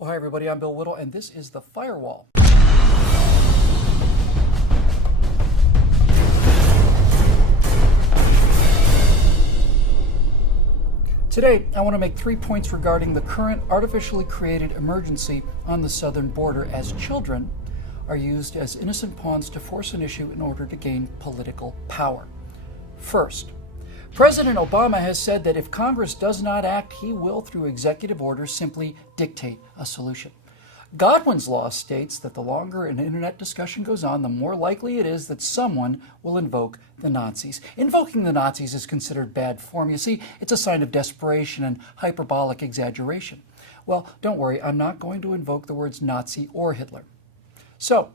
Well, hi, everybody. I'm Bill Whittle, and this is the Firewall. Today, I want to make 3 points regarding the current artificially created emergency on the southern border as children are used as innocent pawns to force an issue in order to gain political power. First, President Obama has said that if Congress does not act, he will, through executive order, simply dictate a solution. Godwin's law states that the longer an internet discussion goes on, the more likely it is that someone will invoke the Nazis. Invoking the Nazis is considered bad form. You see, it's a sign of desperation and hyperbolic exaggeration. Well, don't worry, I'm not going to invoke the words Nazi or Hitler. So,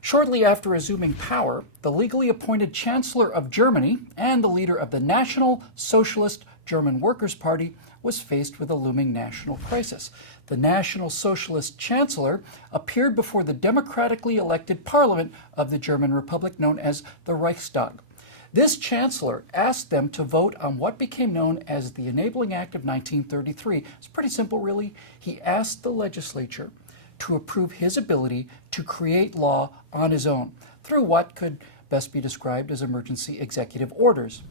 shortly after assuming power, the legally appointed Chancellor of Germany and the leader of the National Socialist German Workers' Party was faced with a looming national crisis. The National Socialist Chancellor appeared before the democratically elected parliament of the German Republic known as the Reichstag. This chancellor asked them to vote on what became known as the Enabling Act of 1933. It's pretty simple, really. He asked the legislature to approve his ability to create law on his own through what could best be described as emergency executive orders.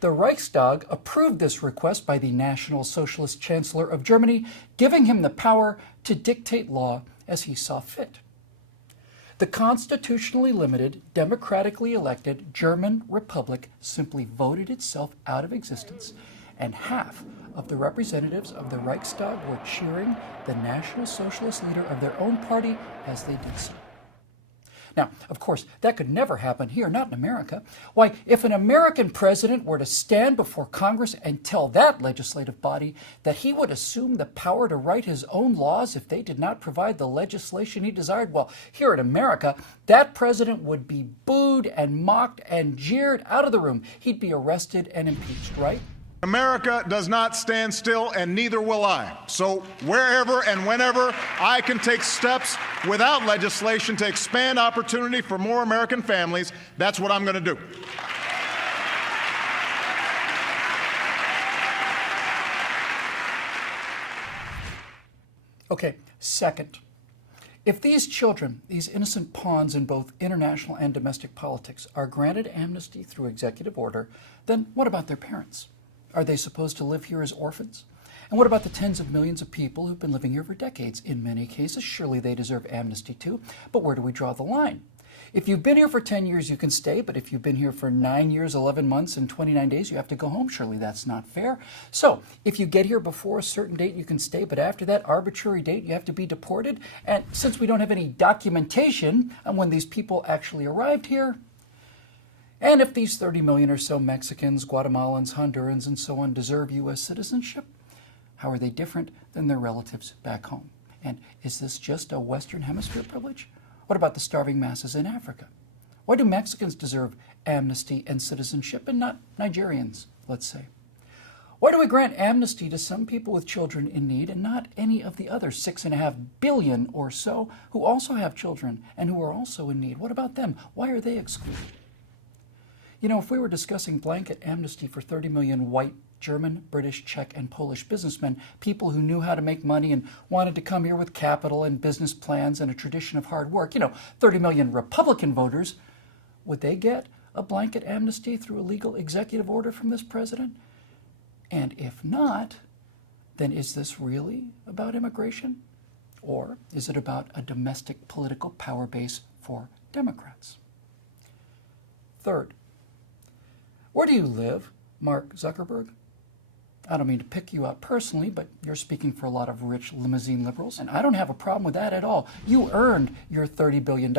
The Reichstag approved this request by the National Socialist Chancellor of Germany, giving him the power to dictate law as he saw fit. The constitutionally limited, democratically elected German Republic simply voted itself out of existence, and half of the representatives of the Reichstag were cheering the National Socialist leader of their own party as they did so. Now, of course, that could never happen here, not in America. Why, if an American president were to stand before Congress and tell that legislative body that he would assume the power to write his own laws if they did not provide the legislation he desired, well, here in America, that president would be booed and mocked and jeered out of the room. He'd be arrested and impeached, right? America does not stand still, and neither will I. So wherever and whenever I can take steps without legislation to expand opportunity for more American families, that's what I'm going to do. Okay, second, if these children, these innocent pawns in both international and domestic politics, are granted amnesty through executive order, then what about their parents? Are they supposed to live here as orphans? And what about the tens of millions of people who've been living here for decades? In many cases, surely they deserve amnesty too. But where do we draw the line? If you've been here for 10 years, you can stay. But if you've been here for 9 years, 11 months, and 29 days, you have to go home. Surely that's not fair. So if you get here before a certain date, you can stay. But after that arbitrary date, you have to be deported. And since we don't have any documentation on when these people actually arrived here, and if these 30 million or so Mexicans, Guatemalans, Hondurans, and so on deserve U.S. citizenship, how are they different than their relatives back home? And is this just a Western Hemisphere privilege? What about the starving masses in Africa? Why do Mexicans deserve amnesty and citizenship and not Nigerians, let's say? Why do we grant amnesty to some people with children in need and not any of the other 6.5 billion or so who also have children and who are also in need? What about them? Why are they excluded? You know, if we were discussing blanket amnesty for 30 million white German, British, Czech, and Polish businessmen, people who knew how to make money and wanted to come here with capital and business plans and a tradition of hard work, 30 million Republican voters, would they get a blanket amnesty through a legal executive order from this president? And if not, then is this really about immigration? Or is it about a domestic political power base for Democrats? Third, where do you live, Mark Zuckerberg? I don't mean to pick you out personally, but you're speaking for a lot of rich limousine liberals, and I don't have a problem with that at all. You earned your $30 billion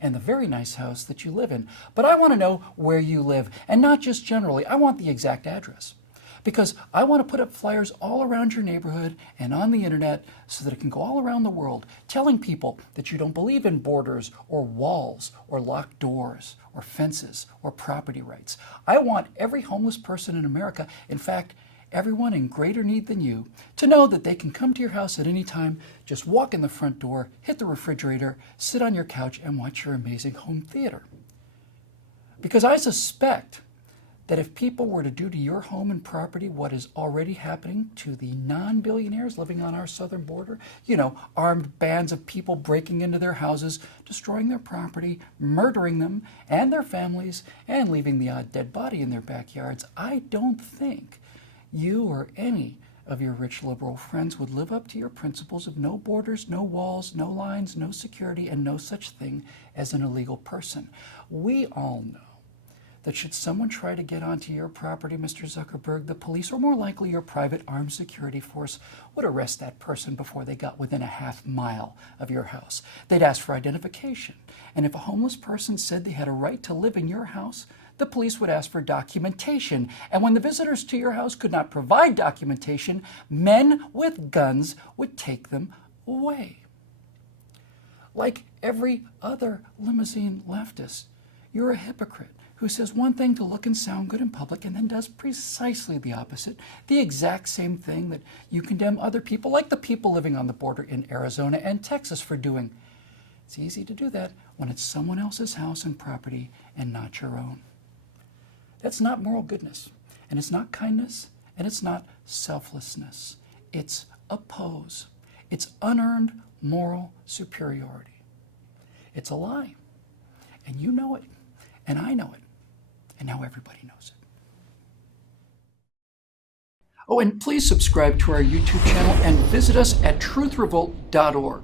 and the very nice house that you live in. But I want to know where you live, and not just generally. I want the exact address. Because I want to put up flyers all around your neighborhood and on the internet so that it can go all around the world, telling people that you don't believe in borders or walls or locked doors or fences or property rights. I want every homeless person in America, in fact, everyone in greater need than you, to know that they can come to your house at any time, just walk in the front door, hit the refrigerator, sit on your couch, and watch your amazing home theater. Because I suspect that if people were to do to your home and property what is already happening to the non-billionaires living on our southern border, armed bands of people breaking into their houses, destroying their property, murdering them and their families, and leaving the odd dead body in their backyards, I don't think you or any of your rich liberal friends would live up to your principles of no borders, no walls, no lines, no security, and no such thing as an illegal person. We all know that should someone try to get onto your property, Mr. Zuckerberg, the police, or more likely your private armed security force, would arrest that person before they got within a half mile of your house. They'd ask for identification. And if a homeless person said they had a right to live in your house, the police would ask for documentation. And when the visitors to your house could not provide documentation, men with guns would take them away. Like every other limousine leftist, you're a hypocrite who says one thing to look and sound good in public and then does precisely the opposite, the exact same thing that you condemn other people, like the people living on the border in Arizona and Texas, for doing. It's easy to do that when it's someone else's house and property and not your own. That's not moral goodness, and it's not kindness, and it's not selflessness. It's a pose. It's unearned moral superiority. It's a lie, and you know it, and I know it. And now everybody knows it. Oh, and please subscribe to our YouTube channel and visit us at truthrevolt.org.